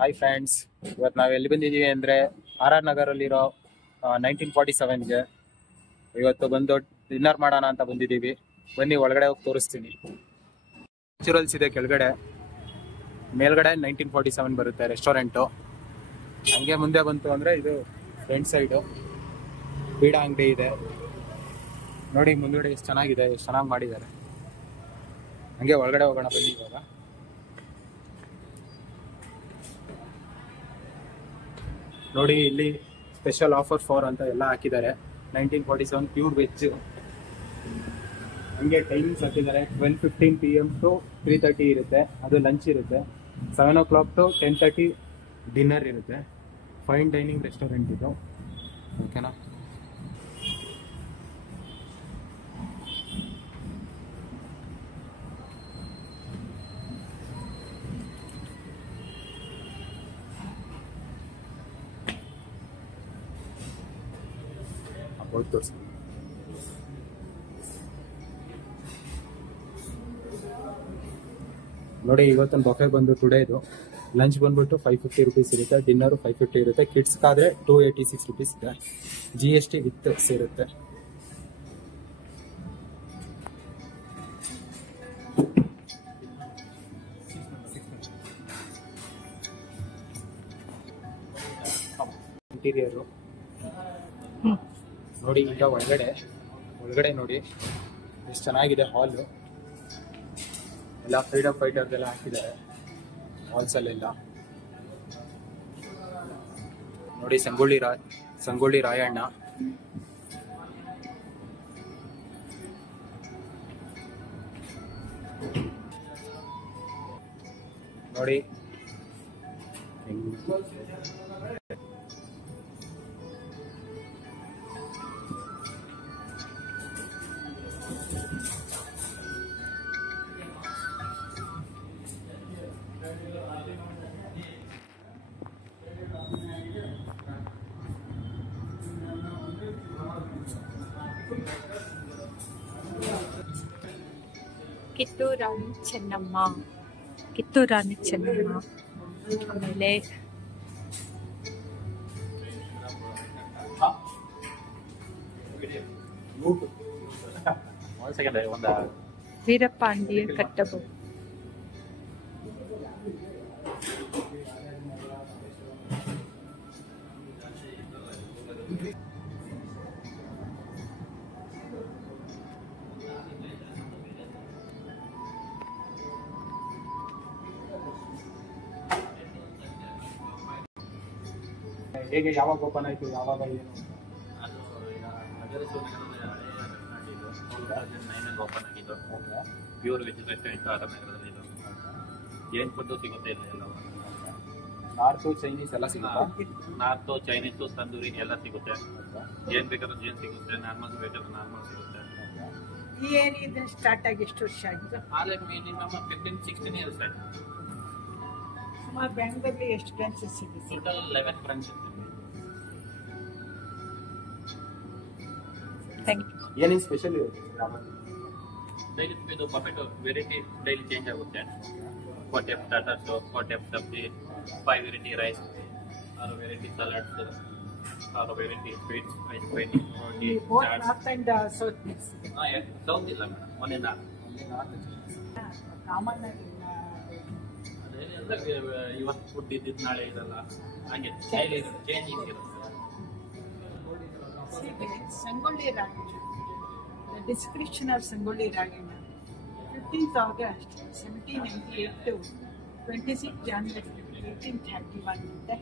Hi friends, ಇವತ್ತು ನಾವು ಎಲ್ಲಿ ಬಂದಿದ್ದೀವಿ ಅಂದರೆ RR ನಗರಲ್ಲಿರೋ 1947ಗೆ ಇವತ್ತು ಬಂದು ಡಿನ್ನರ್ ಮಾಡೋಣ ಅಂತ ಬಂದಿದ್ದೀವಿ. ಬನ್ನಿ ಒಳಗಡೆ ಹೋಗಿ ತೋರಿಸ್ತೀನಿ. ನ್ಯಾಚುರಲ್ಸ್ ಇದೆ ಕೆಳಗಡೆ, ಮೇಲ್ಗಡೆ 1947 ಬರುತ್ತೆ ರೆಸ್ಟೋರೆಂಟು. ಹಂಗೆ ಮುಂದೆ ಬಂತು ಅಂದರೆ ಇದು ಫ್ರಂಟ್ ಸೈಡು ಬೀಡ ಅಂಗಡಿ ಇದೆ ನೋಡಿ. ಮುಂದ್ಗಡೆ ಎಷ್ಟು ಚೆನ್ನಾಗಿದೆ, ಎಷ್ಟು ಚೆನ್ನಾಗಿ ಮಾಡಿದ್ದಾರೆ. ಹಂಗೆ ಒಳಗಡೆ ಹೋಗೋಣ ಬನ್ನಿ. ಇವಾಗ ನೋಡಿ, ಇಲ್ಲಿ ಸ್ಪೆಷಲ್ ಆಫರ್ ಫಾರ್ ಅಂತ ಎಲ್ಲ ಹಾಕಿದ್ದಾರೆ. 1947 ಪ್ಯೂರ್ ವೆಜ್. ಹಂಗೆ ಟೈಮಿಂಗ್ಸ್ ಹಾಕಿದ್ದಾರೆ. 12:15 PM to 3:30 ಇರುತ್ತೆ, ಅದು ಲಂಚ್ ಇರುತ್ತೆ. 7 o'clock to 10:30 ಡಿನ್ನರ್ ಇರುತ್ತೆ. ಫೈನ್ ಡೈನಿಂಗ್ ರೆಸ್ಟೋರೆಂಟ್ ಇದು, ಓಕೆನಾ? ತೋರಿಸಿ. ನೋಡಿ, ಇವತ್ತಿನ ಬಫೆ ಬಂದು ಟುಡೇದು ಲಂಚ್ ಬಂದ್ಬಿಟ್ಟು 550 rupees ಇರುತ್ತೆ, ಡಿನ್ನರ್ 550 ಇರುತ್ತೆ. ಕಿಡ್ಸ್ಗಾದ್ರೆ 286 rupees ಇದೆ. GST ವಿತ್ ಸೇರುತ್ತೆ. ಇಂಟೀರಿಯರು ನೋಡಿ. ಈಗ ಒಳಗಡೆ ನೋಡಿ ಎಷ್ಟು ಚೆನ್ನಾಗಿದೆ ಹಾಲು. ಎಲ್ಲ ಫ್ರೀಡಮ್ ಫೈಟರ್ದೆಲ್ಲ ಹಾಕಿದ್ದಾರೆ ಹಾಲ್ಸಲ್ಲೆಲ್ಲ. ನೋಡಿ, ಸಂಗೊಳ್ಳಿ ರಾಯಣ್ಣ. ನೋಡಿ, ಕಿತ್ತೂರು ರಾಣಿ ಚೆನ್ನಮ್ಮ. ಆಮೇಲೆ ವೀರಪಾಂಡಿಯ ಕಟ್ಟಬಹುದು. ಹೇಗೆ, ಯಾವಾಗ ಓಪನ್ ಆಯ್ತು, ಯಾವಾಗ ಏನು? ಅದು ಓಪನ್ ಆಗಿದ್ದು. ಪ್ಯೂರ್ ವೆಜ್ ರೆಸ್ಟೋರೆಂಟ್ RR ನಗರದಲ್ಲಿ. ಇದು ಏನ್ ಫುಡ್ ಸಿಗುತ್ತೆ ಇಲ್ಲ, ಎಲ್ಲ ನಾರ್ತು ಚೈನೀಸ್ ಎಲ್ಲ ಸಿಗುತ್ತಾ? ನಾರ್ತು ಚೈನೀಸು ತಂದೂರಿ ಎಲ್ಲ ಸಿಗುತ್ತೆ. ಏನ್ ಬೇಕಾದ್ರೂ ಏನ್ ಸಿಗುತ್ತೆ, ನಾರ್ಮಲ್ ಬೇಕಾದ್ರೆ ನಾರ್ಮಲ್ ಸಿಗುತ್ತೆ. ಈ ಏರಿಯಾದ ಸ್ಟಾರ್ಟ್ ಆಗಿ ಎಷ್ಟು ವರ್ಷ ಆಗಿದೆ? ಆದರೆ ಮಿನಿಮಮ್ 15-16 ಇಯರ್ಸ್ ಆಯ್ತು. ಸುಮಾರು ಬ್ಯಾಂಗ್ಳೂರಲ್ಲಿ ಎಷ್ಟು ಬ್ರಾಂಚಸ್ ಇದೆ? ಟೋಟಲ್ 11 ಬ್ರಾಂಚ್ ಇದೆ. ಏನೇನು ಸ್ಪೆಷಲ್ ಇರುತ್ತೆ? ಡೈಲಿ ಇದು ಪರ್ಫೆಕ್ಟ್ ವೆರೈಟಿ ಡೈಲಿ ಚೇಂಜ್ ಆಗುತ್ತೆ. 4 ಟೈಪ್ ಸ್ಟಾರ್ಟರ್ಸು, 4 ಟೈಪ್ ಸಬ್ಜಿ, 5 variety rice, 6 variety salads, 6 variety sweets, ice cream, ರೋಟಿ, ಚಾಟ್ಸ್. ಸೌತ್ ಇಲ್ಲ ಮೇಡಮ್, ಒಂದೇ ನಾರ್ತ್. ಅದೇ ಇವತ್ತು ಫುಡ್ ಇದ್ದಿದ್ದು ನಾಳೆ ಇರಲ್ಲ, ಹಾಗೆ ಚೇಂಜಿಂಗ್ ಇರುತ್ತೆ. Sangolli Rayanna. The description of Sangoli Rayana. 15th August 1798 to 26 January 1831.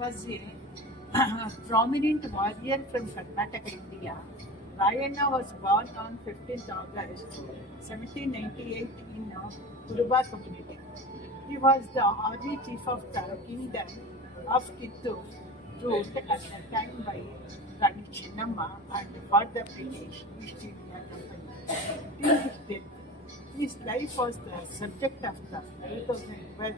Was a prominent warrior from Karnataka, India. Rayana was born on 15th August 1798 in Kuruba community. He was the army chief of the kingdom of Kittur, ruled at the time by Rani Chennamma and for the British East India Company. Till his death, his life was the subject of the 2012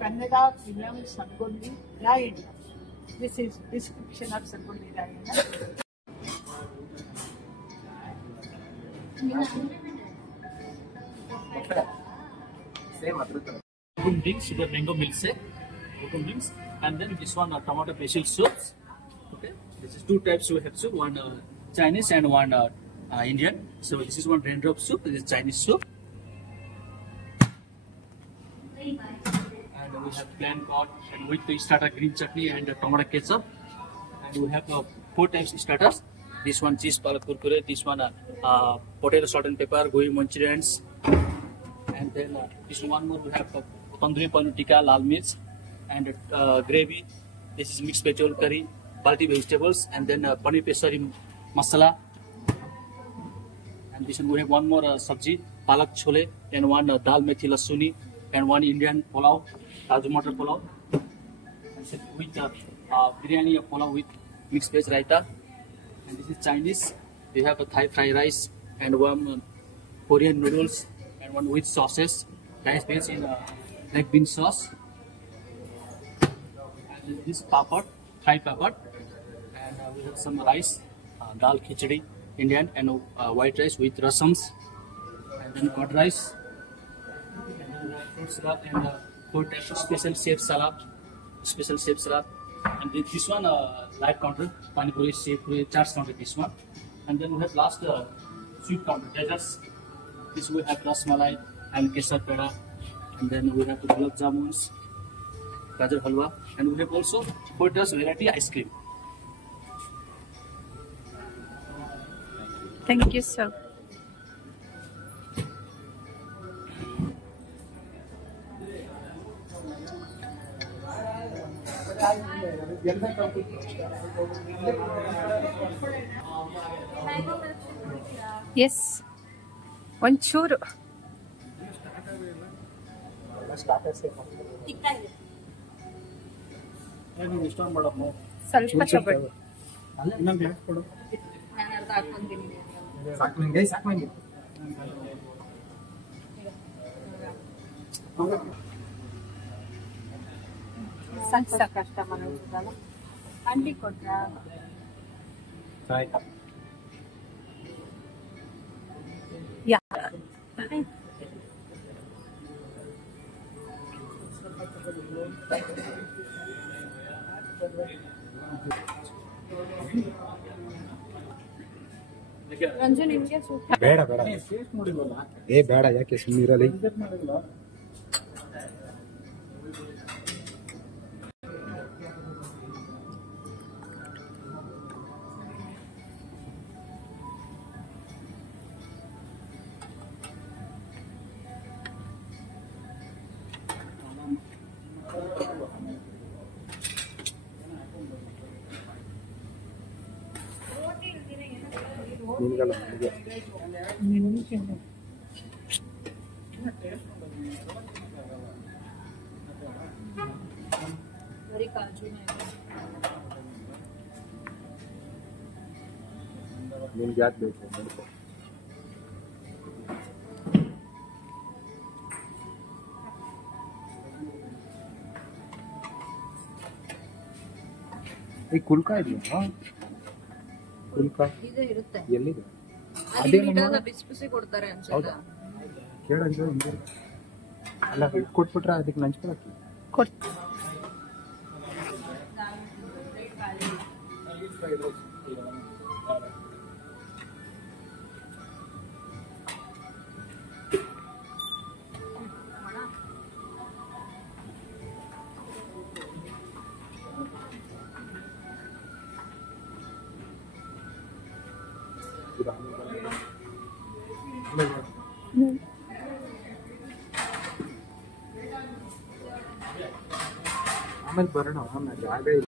Kannada film Sangoli Rayana. This is description of Sangoli Rayana. Same ಅದ್ರ ತರ. big sugar mango milkshake, open rings, and then this one tomato basil soups. Okay, this is two types we have soup, one Chinese and one Indian. So this is one raindrop soup. This is Chinese soup. And we have plain pot and with the starter green chutney and tomato ketchup. And we have 4 types starters. This one cheese palak kurkure. This one potato salt and pepper, gobi manchurians. And then this one more we have tandoori paneer tikka, lal mirch, and gravy. This is mixed vegetable curry, balti vegetables, and then paneer pesari masala. And this one we have one more sabji, palak chole, and one dal methi lasuni, and one Indian pulao, kaju matar pulao, and with biryani pulao with mixed veg raita. And this is Chinese. We have a Thai fried rice and one Korean noodles and one with sauces. Rice based in black bean sauce. And this papad, Thai papad, and we have some rice, dal khichdi, Indian, and white rice with rasams, and then curd rice, and fruit salad, and special chef salad, and then this one light counter, pani puri, sev puri, chaats counter. This one, and then we have last sweet counter, desserts. This we have rasmalai and kesar peda, and then we have gulab jamuns, gajar halwa, and we have also 4 variety ice cream. Thank you, sir. Yes. ಒಂಚೂರು ಸ್ವಲ್ಪ ತಗೊಳ್ಳಿ. ನಾನು ಅರ್ಧ ಹಾಕೊಂತೀನಿ. ಸಾಕು ಕಷ್ಟ ಮಾಡೋದಲ್ಲ. ಅಂಡಿ ಕೊಟ್ರಾ? ಯಾ ರಂಜು ನಿಮ್ಗೆ soup ಬೇಡ ಬೇಡ ಏ ಬೇಡ ಯಾಕೆ ಸುಮ್ಮನಿರಲಿ. ನಿನ್ಗಲ್ಲ ಬರೀ ಕಾಜುನೇ ನಿನ್ಗೆ ಯಾಕೆ ಬೇಕು ನೋಡ್ಕೊ. ಈ ಕುಲ್ಕ ಇದೆಯಾ? ಕುಲ್ಕ ಇದು ಇರುತ್ತೆ. ಎಲ್ಲಿದೆ? ಅದೇ ಇಡಲ್ಲ, ಬಿಸಿ ಬಿಸಿ ಕೊಡ್ತಾರೆ ಅನ್ಸುತ್ತೆ. ಕೇಳಿದ್ರೆ ಅಲ್ಲ ಇದು ಕೊಟ್ಬಿಟ್ರೆ ಅದಕ್ಕೆ ನಂಚ್ಕೊಳಕ್ಕೆ ಕೊಡ್ತೀನಿ. ಆಮೇಲೆ ಬರೋಣ. ಆಮೇಲೆ ಜಾಗ ಇಲ್ಲ.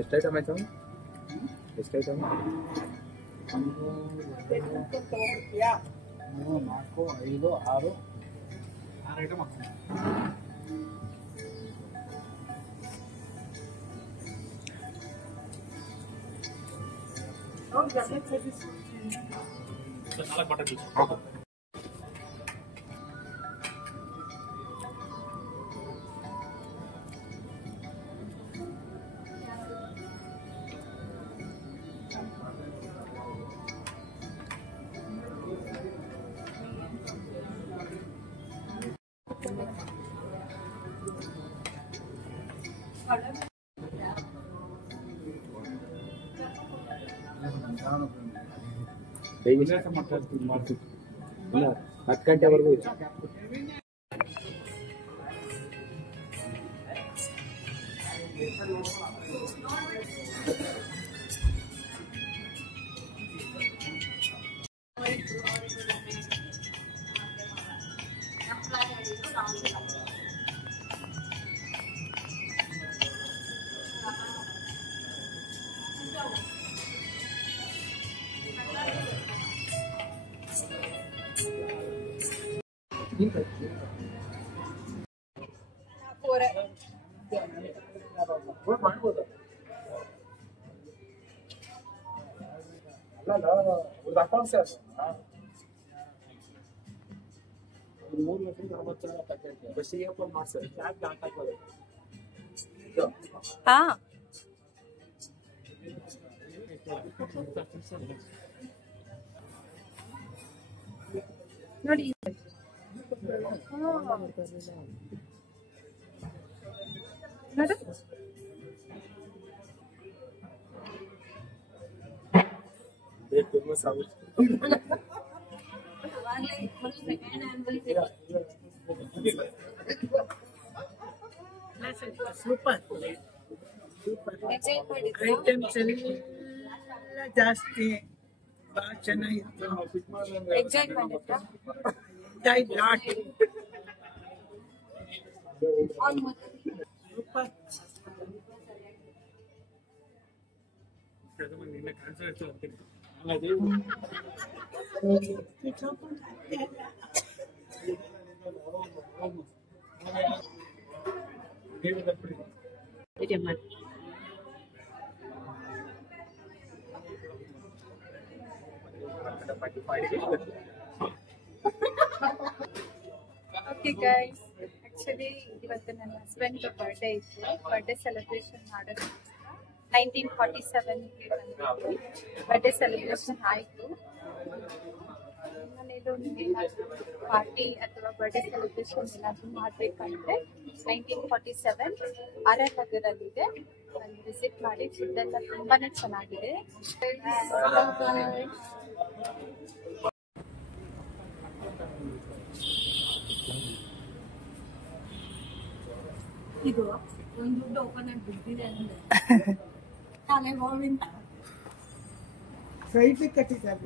ಎಷ್ಟು ಐಟಮ್ ಆಯ್ತು? ಎಷ್ಟು ಐಟಮ್? 3, 4, 5, 6 ಐಟಮ್ ಆಗ್ತದೆ. Okay. ಇಲ್ಲ 10 ಗಂಟೆವರೆಗೂ ಮಾಡ್ಬೋದು. ಅಲ್ಲ ಒಂದು ಅಕೌಂಟ್ ಸರ್ 3,40,000 ಪ್ಯಾಕೆಟ್ ಬಸ್ಸಿಗೆ ಫೋನ್ ಮಾಡ್ಸರ್ ಯಾಕೆ ಹಾಕೋದು ಹಾ ನೋಡಿ ಸೂಪರ್ ಐಟಮ್ಸ್ ಎಲ್ಲ ಜಾಸ್ತಿ ಬಹಳ ಚೆನ್ನಾಗಿತ್ತು. ಎಂಜಾಯ್ ಮಾಡಿದ್ರಾ? ಸೂಪರ್ ಓಕೆ ಗೈಸ್, ಆಕ್ಚುಲಿ ಇವತ್ತು ನನ್ನ ಹಸ್ಬೆಂಡ್ ಬರ್ಡೇ ಇತ್ತು. ಬರ್ಡೇ ಸೆಲೆಬ್ರೇಷನ್ ಮಾಡೋದು 1947ಗೆ ಬಂದಿದ್ದು ಬರ್ಡೇ ಸೆಲೆಬ್ರೇಷನ್ ಆಯಿತು. ಮನೇಲಿ ಏನಾದರೂ ಪಾರ್ಟಿ ಅಥವಾ ಬರ್ಡೇ ಸೆಲೆಬ್ರೇಷನ್ ಏನಾದರೂ ಮಾಡಬೇಕಂದ್ರೆ 1947 RR ನಗರಲ್ಲಿದೆ. ಅಲ್ಲಿ ವಿಸಿಟ್ ಮಾಡಿ. ಫುಡ್ ಎಲ್ಲ ತುಂಬಾನೇ ಚೆನ್ನಾಗಿದೆ. ಇದು ಒಂದು ದುಡ್ಡು ಓಪನ್ ಆಗಿ ಬಿದ್ದಿದೆ ಅಂದ್ರೆ ತಲೆ ಗೋವಿಂದ ಸೈಡ್ ಕಟ್ಟಿದ್ದಾರೆ.